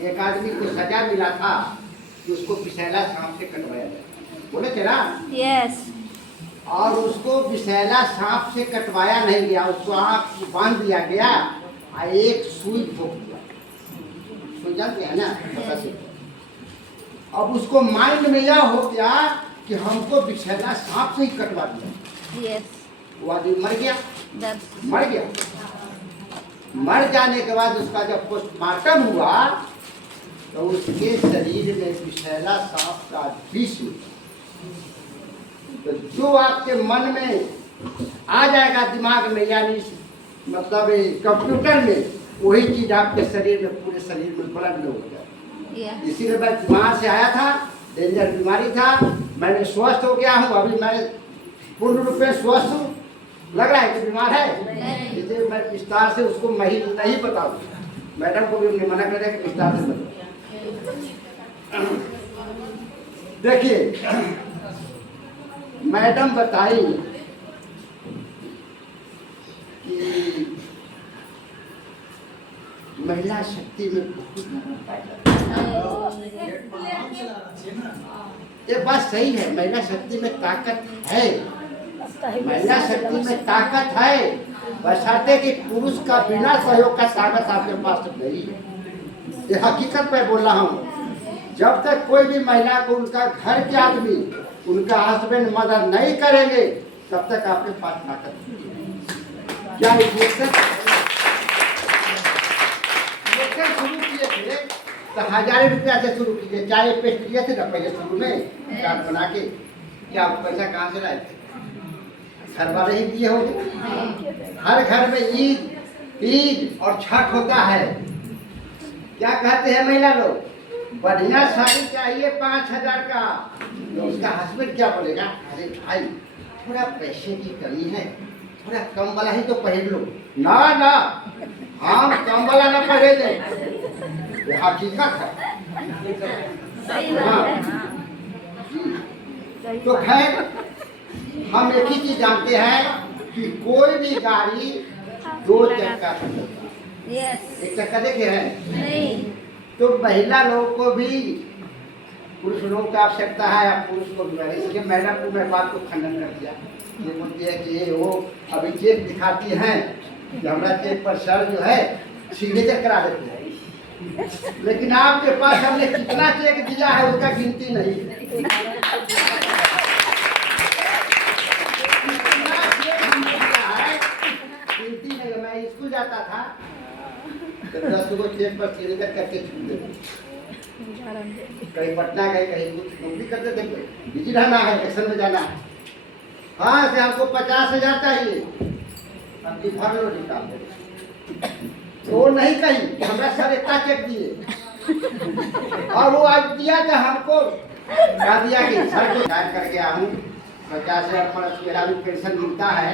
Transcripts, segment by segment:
एक आदमी को सजा मिला था कि उसको विषैला सांप से कटवाया जाए, बोले थे ना? यस। और उसको विषैला सांप से कटवाया नहीं गया, उसको आँख बांध दिया गया और एक सुई ठोक दिया। सुई जानते हैं ना? पता से अब उसको माइंड में यह हो गया कि हमको विषैला सांप से ही कटवा दिया। यस। वो आदमी मर गया। दैट्स मर गया। मर जाने के बाद उसका जब पोस्टमार्टम हुआ तो उसके शरीर में विषैला सांप का विष मिला। तो जो आपके मन में आ जाएगा दिमाग में, यानी मतलब कंप्यूटर में, वही चीज आपके शरीर में, पूरे शरीर में ब्लड में हो जाए। इसीलिए मैं बीमार से आया था, डेंजर बीमारी था, मैंने स्वस्थ हो गया हूँ, अभी मैं पूर्ण रूप में स्वस्थ हूँ। लग रहा है कि बीमार है, इसलिए मैं विस्तार से उसको नहीं बताऊँ। मैडम को भी हमने मना कर दिया कि विस्तार से बताओ। देखिए मैडम बताई कि महिला शक्ति में बहुत ये बात सही है, महिला शक्ति में ताकत है, महिला शक्ति में ताकत है, बशर्ते कि पुरुष का बिना सहयोग का ताकत आपके पास नहीं है। ये हकीकत मैं बोल रहा हूँ। जब तक कोई भी महिला को उनका घर के आदमी, उनका हस्बैंड मदद नहीं करेंगे, तब तक आपके पास ताकत नहीं है। क्या शुरू किए थे तो 1000 रुपया से शुरू कीजिए। चाय पेस्ट लिए थे ना पहले शुरू में, कार्ड बना के। क्या पैसा कहाँ से लाए थे? घर वाले ही दिए होंगे। हर घर में ईद और छठ होता है। क्या कहते हैं महिला लोग? बढ़िया साड़ी चाहिए 5000 का। तो उसका हस्बैंड क्या बोलेगा? अरे भाई थोड़ा पैसे की कमी है, थोड़ा कम वाला ही तो पहन लो। ना ना, हम कम वाला ना पहने, हकीकत है। हाँ। तो खैर हम एक ही चीज जानते हैं कि कोई भी गाड़ी 2 चक्का, एक चक्का देखे हैं नहीं। तो महिला लोगों को भी पुरुष लोगों की आवश्यकता है, या पुरुष को भी है। इसलिए मैडम को मैं बात को खंडन कर दिया। ये बोलती है कि ये वो अभी चेक दिखाती हैं कि हमारा चेक पर सर जो है सिग्नेचर करा देते हैं, लेकिन आपके पास हमने कितना चेक दिया है उसका गिनती नहीं। गिनती नहीं। मैं स्कूल जाता था तो 10 गो चेक पर सिग्नेचर करके छूट देते। कहीं पटना गए, कहीं कुछ नौकरी करते थे, बिजी रहना है, इलेक्शन में जाना है। हाँ से हमको 50,000 चाहिए, आपकी भर लो निकाल दे। वो नहीं कही, हमरा सर इतना चेक दिए और वो आज दिया तो हमको कहा दिया कि सर को टाइम कर गया हूँ, 50,000 पर मेरा भी पेंशन मिलता है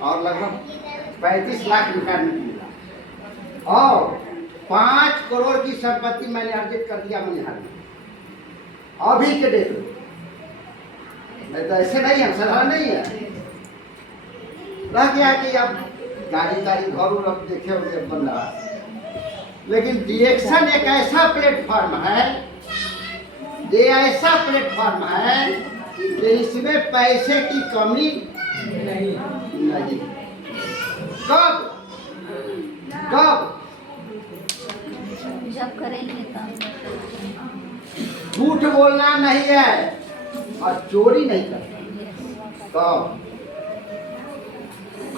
और लगभग 35 लाख रुपया मिला और 5 करोड़ की संपत्ति मैंने अर्जित कर दिया मनिहार में अभी के डेट में। नहीं तो ऐसे नहीं है, साधारण नहीं है। रह गया कि अब गाड़ी तारी घर अब देखे होंगे बन रहा है, लेकिन डिएक्शन एक ऐसा प्लेटफॉर्म है, ये ऐसा प्लेटफॉर्म है कि इसमें पैसे की कमी नहीं। कब कब जब करेंगे तब। झूठ बोलना नहीं है और चोरी नहीं करना। तो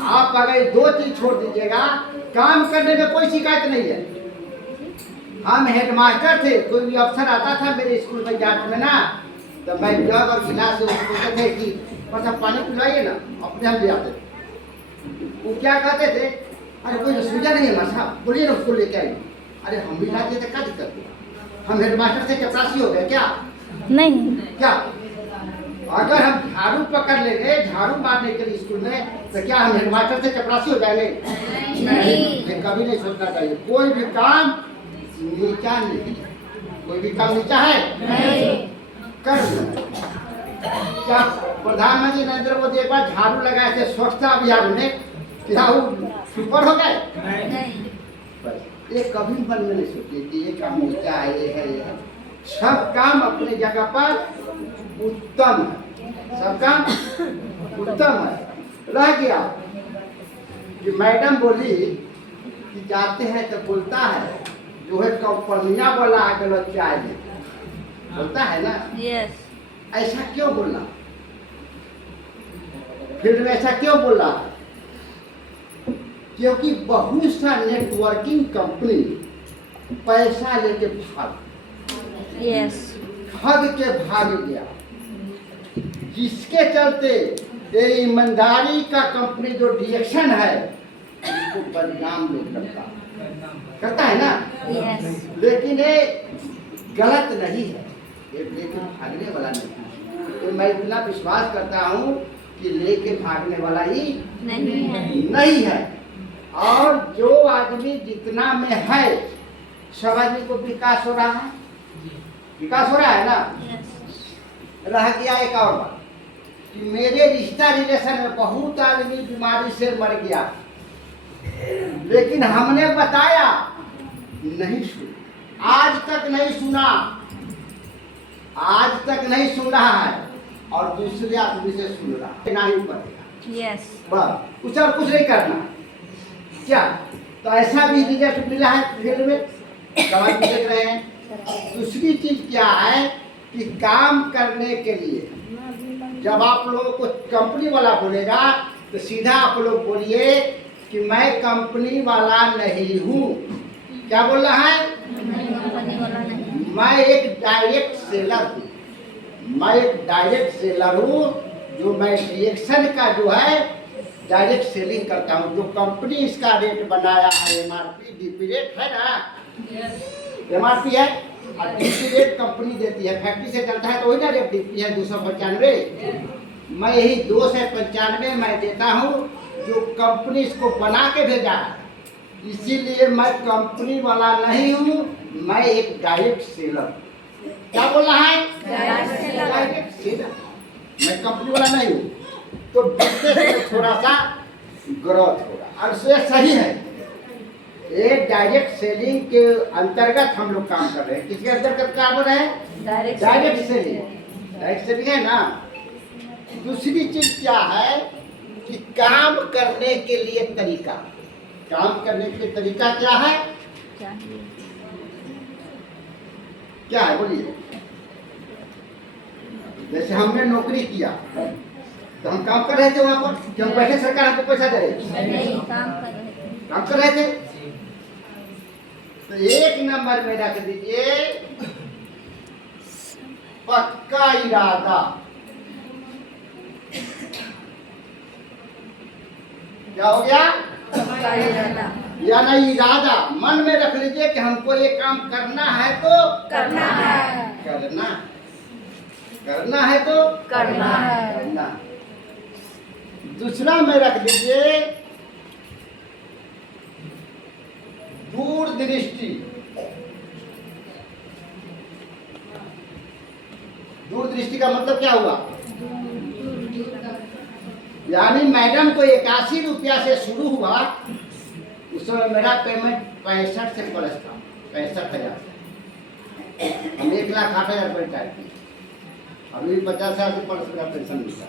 आप अगर 2 चीज छोड़ दीजिएगा, काम करने में कोई शिकायत नहीं है। हम हेडमास्टर थे, कोई भी अफसर आता था मेरे स्कूल में जाट में ना, तो मैं जग और गिलास से उसको कहते थे कि मतलब पानी पिलाइए ना, अपने हम ले आते थे। वो क्या कहते थे? अरे कोई सूझा नहीं है साहब, बोलिए ना उसको लेके आइए। अरे हम भी लाते थे, क्या दिक्कत है? हम हेडमास्टर से चपरासी हो गए क्या? नहीं। क्या अगर हम झाड़ू पकड़ लेंगे, झाड़ू मारने के लिए स्कूल में, तो क्या हम हेडमास्टर से चपरासी हो जाएंगे? नहीं। ये कभी नहीं सोचना चाहिए। कोई भी काम नीचा नहीं, कोई भी काम नीचा है नहीं। कर क्या प्रधानमंत्री नरेंद्र मोदी एक बार झाड़ू लगाए थे स्वच्छता अभियान में, क्या वो सुपर हो गए? नहीं। ये कभी मन में नहीं सोचे कि ये काम क्या है, ये है, ये है। सब काम अपने जगह पर उत्तम है, सब काम उत्तम है। रह गया कि मैडम बोली कि जाते हैं तो बोलता है जो है कंपनियां वाला आ गलत चाय में बोलता है ना, Yes. ऐसा क्यों बोलना, फिर में ऐसा क्यों बोला? क्योंकि बहुत सा नेटवर्किंग कंपनी पैसा लेके भाग Yes. ठग के भाग गया, जिसके चलते ये ईमानदारी का कंपनी जो डायरेक्शन है उसको बदनाम लोग करता है ना। Yes. लेकिन ये गलत नहीं है, ये लेके भागने वाला नहीं है। तो मैं इतना विश्वास करता हूँ कि लेके भागने वाला ही नहीं है। और जो आदमी जितना में है सब आदमी को विकास हो रहा है, विकास हो रहा है ना। Yes. रह गया एक और बात कि मेरे रिश्ता रिलेशन में बहुत आदमी बीमारी से मर गया, लेकिन हमने बताया नहीं, सुना आज तक नहीं सुना, आज तक नहीं सुन रहा है और दूसरे आदमी से सुन रहा है, नहीं पड़ेगा। Yes. बस कुछ और कुछ नहीं करना क्या। तो ऐसा भी रिजल्ट मिला है फील्ड में, दवाई भी देख रहे हैं। दूसरी चीज क्या है कि काम करने के लिए जब आप लोगों को कंपनी वाला बोलेगा तो सीधा आप लोग बोलिए कि मैं कंपनी वाला नहीं हूँ। क्या बोल रहा है? कंपनी वाला नहीं। मैं एक डायरेक्ट सेलर हूँ, मैं एक डायरेक्ट सेलर हूँ जो मैं डायरेक्शन का जो है डायरेक्ट सेलिंग करता हूँ। जो कंपनी इसका रेट बनाया है एमआरपी डीपी रेट है ना, एमआरपी है और डीपी रेट कंपनी देती है, फैक्ट्री से चलता है तो वही ना रेट डीपी है 295। मैं यही 295 मैं देता हूँ जो कंपनी इसको बना के भेजा है। इसीलिए मैं कंपनी वाला नहीं हूँ, मैं एक डायरेक्ट सेलर। क्या बोल रहा है? Direct seller. मैं कंपनी वाला नहीं हूँ। तो बिजनेस में थोड़ा सा ग्रोथ होगा और ये सही है। एक डायरेक्ट सेलिंग के अंतर्गत हम लोग काम कर रहे हैं। किसके अंतर्गत काम कर रहे हैं? Direct selling. डायरेक्ट सेलिंग है ना। दूसरी चीज क्या है कि काम करने के लिए तरीका, काम करने के लिए तरीका क्या है? क्या है बोलिए। जैसे हमने नौकरी किया तो हम काम कर रहे थे वहां पर, कि हम बैठे सरकार हमको पैसा दे रही नहीं, काम कर रहे थे। तो एक नंबर में रख दीजिए पक्का इरादा। क्या हो गया? या नहीं, इरादा मन में रख लीजिए कि हमको ये काम करना है तो करना है, करना है तो करना। दूसरा में रख लीजिए दूरदृष्टि। दूरदृष्टि का मतलब क्या हुआ? यानी मैडम को 81 रुपया से शुरू हुआ, उस समय मेरा पेमेंट 65 से प्लस था, 65,000। हम 1,08,000 रुपये टाइप किए, अभी 50,000 से प्लस मेरा पेंशन मिलता।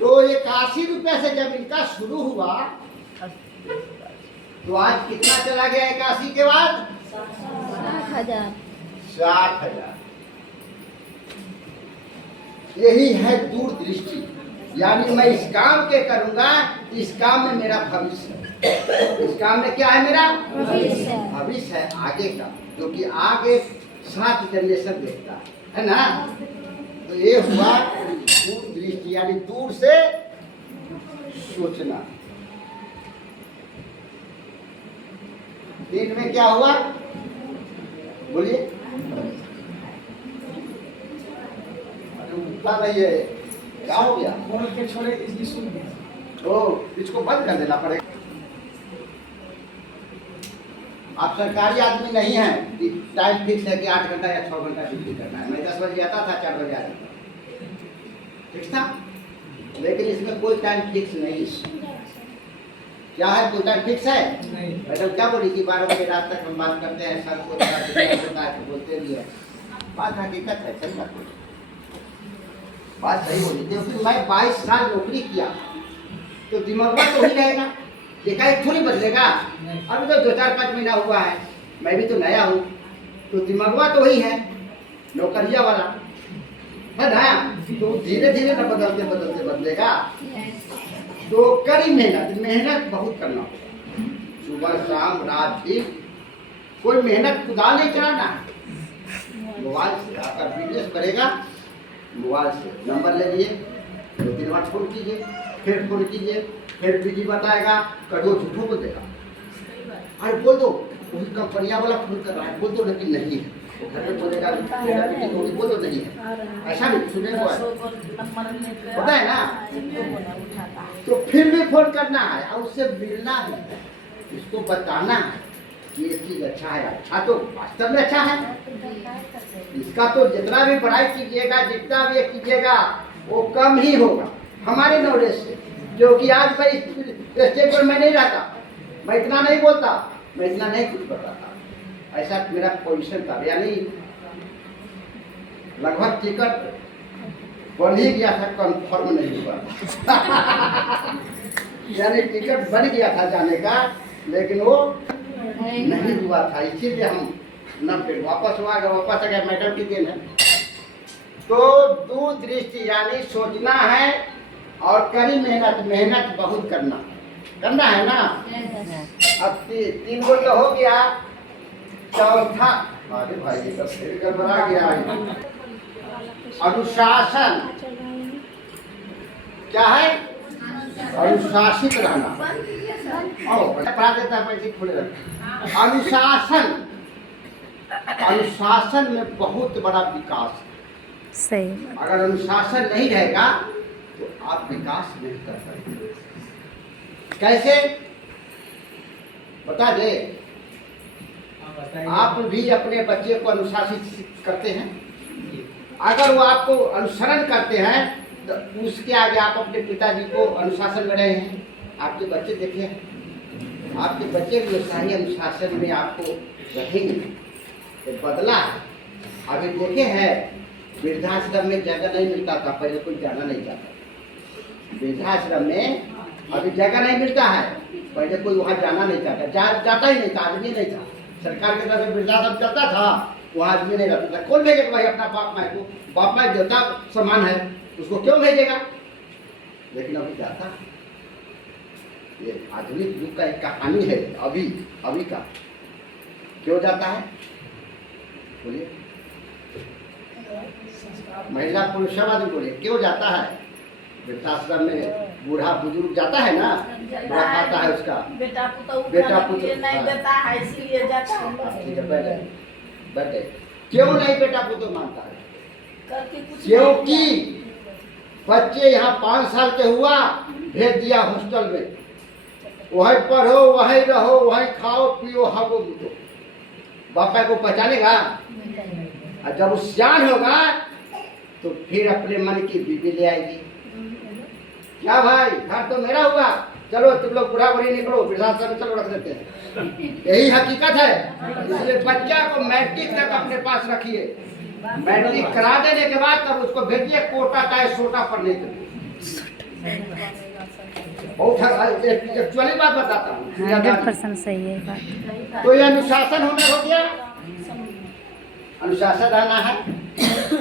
तो 81 रुपया से जब इनका शुरू हुआ तो आज कितना चला गया 81 के बाद? 60,000। 60,000। यही है दूरदृष्टि। यानी मैं इस काम के करूंगा, इस काम में मेरा भविष्य है। इस काम में क्या है? मेरा भविष्य है आगे का, जो कि आगे 7 जनरेशन देखता है ना। तो ये हुआ दूरदृष्टि, यानी दूर से सोचना। दिन में क्या हुआ बोलिए? नहीं है, क्या हो गया? तो इसको बंद कर देना पड़ेगा। आप सरकारी आदमी नहीं है, टाइम फिक्स है कि 8 घंटा या 6 घंटा ड्यूटी करना है। मैं 10 बजे आता था, 4 बजे आता था, ठीक था। लेकिन इसमें कोई टाइम फिक्स नहीं, क्या है, कोई टाइम फिक्स है? मैडम क्या बोली कि 12 बजे रात तक हम बात करते हैं, सर को होता है तो बोलते भी है। बात हकीकत है, सही बात बोली, बात सही बोली। क्योंकि मैं 22 साल नौकरी किया तो दिमाग तो वही रहेगा, एकाएक थोड़ी बदलेगा। अभी तो 2-4-5 महीना हुआ है, मैं भी तो नया हूँ, तो दिमागवा तो वही है, नौकरिया वाला है ना। तो धीरे धीरे ना बदलते बदलते बदलेगा। तो कड़ी मेहनत, मेहनत बहुत करना होगा, सुबह शाम रात दिन। कोई मेहनत खुदा नहीं चलाना है। मोबाइल से अगर बिजनेस करेगा, मोबाइल से नंबर ले लिए, 2-3 बार फोन कीजिए, फिर फोन कीजिए, फिर बिजी बताएगा, कभी झूठों बोल देगा। अरे बोल दो, वही कंपनियां वाला फोन कर रहा है, बोल दो, लेकिन नहीं है। वो घर में बोलेगा, बोल दो नहीं है, ऐसा नहीं सुने को होता है ना। तो फिर भी फोन करना है और उससे मिलना भी है, इसको बताना है कि ये चीज अच्छा है। अच्छा तो वास्तव में अच्छा है, इसका तो जितना भी पढ़ाई कीजिएगा, जितना भी कीजिएगा, वो कम ही होगा हमारे नॉलेज से। क्योंकि आज मैं स्टेज पर मैं नहीं रहता, मैं इतना नहीं बोलता, मैं इतना नहीं कुछ बताता, ऐसा मेरा पोजीशन था। यानी लगभग टिकट बन ही गया था, कंफर्म नहीं हुआ यानी टिकट बन गया था जाने का, लेकिन वो नहीं हुआ था। इसीलिए हम न फिर वापस आ गया, मैडम की देन है। तो दूरदृष्टि यानी सोचना है और कड़ी मेहनत, मेहनत बहुत करना है ना। अब 3 गो तो हो गया, चौथा, अरे भाई ये तो फिर गड़बड़ा गया है। अनुशासन क्या है? अनुशासित रहना। पढ़ा देता है, पैसे खुले रहते। अनुशासन में बहुत बड़ा विकास है। सही। अगर अनुशासन नहीं रहेगा तो आप विकास नहीं कर सकते। कैसे बता दे? आप भी अपने बच्चे को अनुशासित करते हैं। अगर वो आपको अनुसरण करते हैं तो उसके आगे आप अपने पिताजी को अनुशासन में रहे हैं। आपके बच्चे देखे, आपके बच्चे भी सही अनुशासन में आपको रहेंगे। तो बदला है। अभी देखे हैं, वृद्धाश्रम में जगह नहीं मिलता था, पहले कोई जाना नहीं चाहता। वृद्धाश्रम में अभी जगह नहीं मिलता है, पहले कोई वहाँ जाना नहीं चाहता, जाता ही नहीं था, आदमी नहीं था। सरकार की तरफ से वृद्धाश्रम चलता था, वहाँ आदमी नहीं रहता था। कौन भेजेगा भाई अपना बाप माँ को? बाप माँ देवता समान है, उसको क्यों भेजेगा? लेकिन अभी जाता। ये आधुनिक युग का एक कहानी है, अभी का। क्यों जाता है बोलिए? महिला पुरुष समाज बोले क्यों जाता है? वृद्धाश्रम में बूढ़ा बुजुर्ग जाता है ना, बड़ा खाता है उसका बेटा पुत्र नहीं देता है, इसलिए जाता है। ठीक है, बैठे। क्यों नहीं बेटा पुत्र मानता है? क्योंकि बच्चे यहाँ 5 साल के हुआ, भेज दिया हॉस्टल में, वहीं पढ़ो, वहीं रहो, वहीं खाओ पियो हगो मुतो। बापा को पहचानेगा? और जब वो सियान होगा तो फिर अपने मन की बीवी ले आएगी। क्या भाई, घर तो मेरा हुआ, चलो तुम लोग बुढ़ा बुढ़ी निकलो, वृद्धाश्रम चलो, रख देते हैं। यही हकीकत है। इसलिए बच्चा को मैट्रिक तक अपने पास रखिए। मैट्रिक करा देने के बाद तब उसको भेजिए, कोटा का सोटा पढ़ने के लिए। बहुत एक्चुअली बात बताता हूँ, 100% सही है बात। तो ये अनुशासन होना हो गया, अनुशासन रहना है।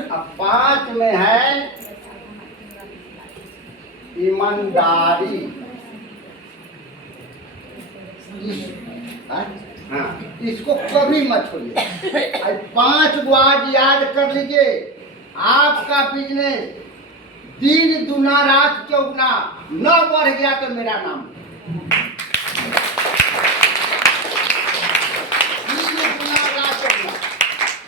अब 5 में है ईमानदारी। इसको कभी मत छोड़िए। 5 गो आज याद कर लीजिए। आपका बिजनेस दिन दुना रात चौगुना न बढ़ गया तो मेरा नाम। दिन दुना रात चौगुना,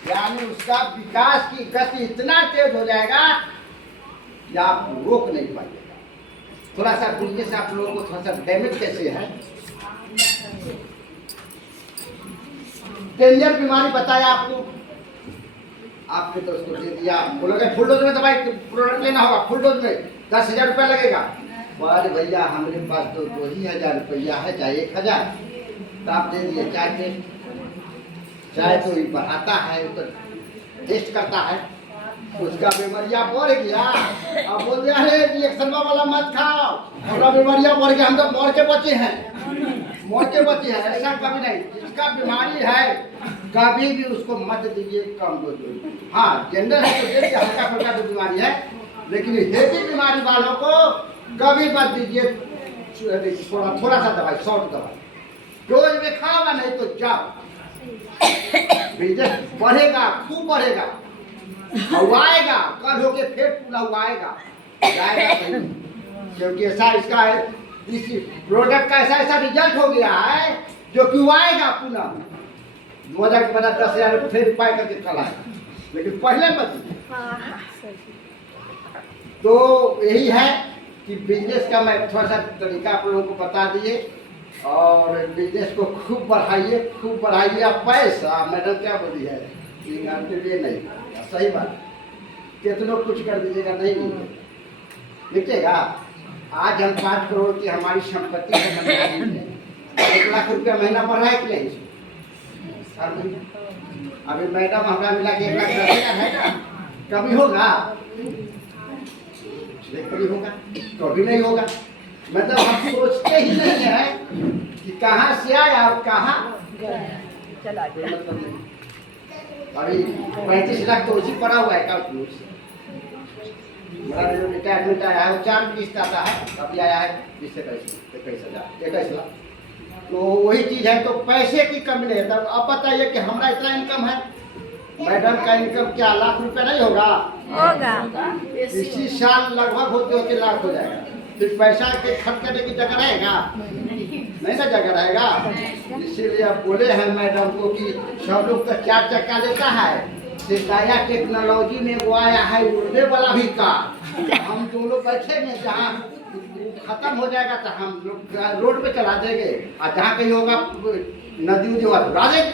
यानी उसका विकास की गति इतना तेज हो जाएगा कि आप रोक नहीं पाएंगे। थोड़ा सा बोलिए से आप लोगों को थोड़ा सा डैमेज कैसे है? डेंजर बीमारी बताया आपको, आपने तो उसको दे दिया। बोलोगे फुल डोज में दवाई प्रोडक्ट लेना होगा, फुल डोज में 10,000 रुपया लगेगा। पर भैया हमारे पास तो 2,000 रुपया है, चाहे 1,000 तो आप दे दिए। चाय तो बढ़ाता है, तो टेस्ट करता है, उसका बीमारियाँ बढ़ गया। अब बोल दिया अरे रिएक्शन वाला मत खाओ, हमारा बीमारियाँ बढ़ गया, हम तो मर के बचे हैं। ऐसा कभी नहीं। जिसका बीमारी है कभी भी उसको मत दीजिए कम डोज। हाँ जनरल है तो देखिए हल्का फुल्का तो बीमारी है, लेकिन हेवी बीमारी वालों को कभी मत दीजिए थोड़ा सा दवाई, शॉर्ट दवाई। डोज में खाओगा नहीं तो जाओ, बिजनेस बढ़ेगा, खूब बढ़ेगा, हुआएगा, कल होके फिर पूरा हुआएगा, जाएगा कहीं। क्योंकि ऐसा इसका है, इस प्रोडक्ट का ऐसा रिजल्ट हो गया है जो कि हुआएगा पुनः 2000 के बाद 10,000 फिर रुपये करके कल आएगा, लेकिन पहले मत। तो यही है कि बिजनेस का मैं थोड़ा सा तरीका आप लोगों को बता दिए, और बिजनेस को खूब बढ़ाइए। आप पैसा मैडम क्या बोली है लिए नहीं, सही बात, कितनों कुछ कर दीजिएगा नहीं निकलेगा। आज हम 5 करोड़ की हमारी संपत्ति है, 1 लाख रुपया महीना बढ़ रहा है कि नहीं? अभी मैडम हमारा मिला के 1,10,000 है ना, कभी होगा? कभी होगा? कभी नहीं होगा। मतलब हम सोचते ही नहीं है कि कहाँ से आया और कहाँ चला गया। मतलब नहीं। अभी 35 लाख तो उसी पड़ा हुआ है का रिटायरमेंट आया है, 4 किस्त आता है, अभी आया है 21,000 तो वही चीज है। तो पैसे की कमी नहीं है। तब अब बताइए कि हमारा इतना इनकम है, मैडम का इनकम क्या लाख रुपए नहीं होगा? इसी साल लगभग होते लाख हो जाएगा। फिर पैसा के खर्च करने की जगह रहेगा नहीं ना, जगह रहेगा। इसीलिए आप बोले हैं मैडम को कि सब लोग तो 4 चक्का लेता है, नया टेक्नोलॉजी में वो आया है उड़ने वाला भी कार। हम दोनों बैठेंगे, जहाँ खत्म हो जाएगा तो हम लोग रोड पे चला देंगे, और जहाँ कहीं होगा नदी उदी हुआ तो उड़ा देंगे।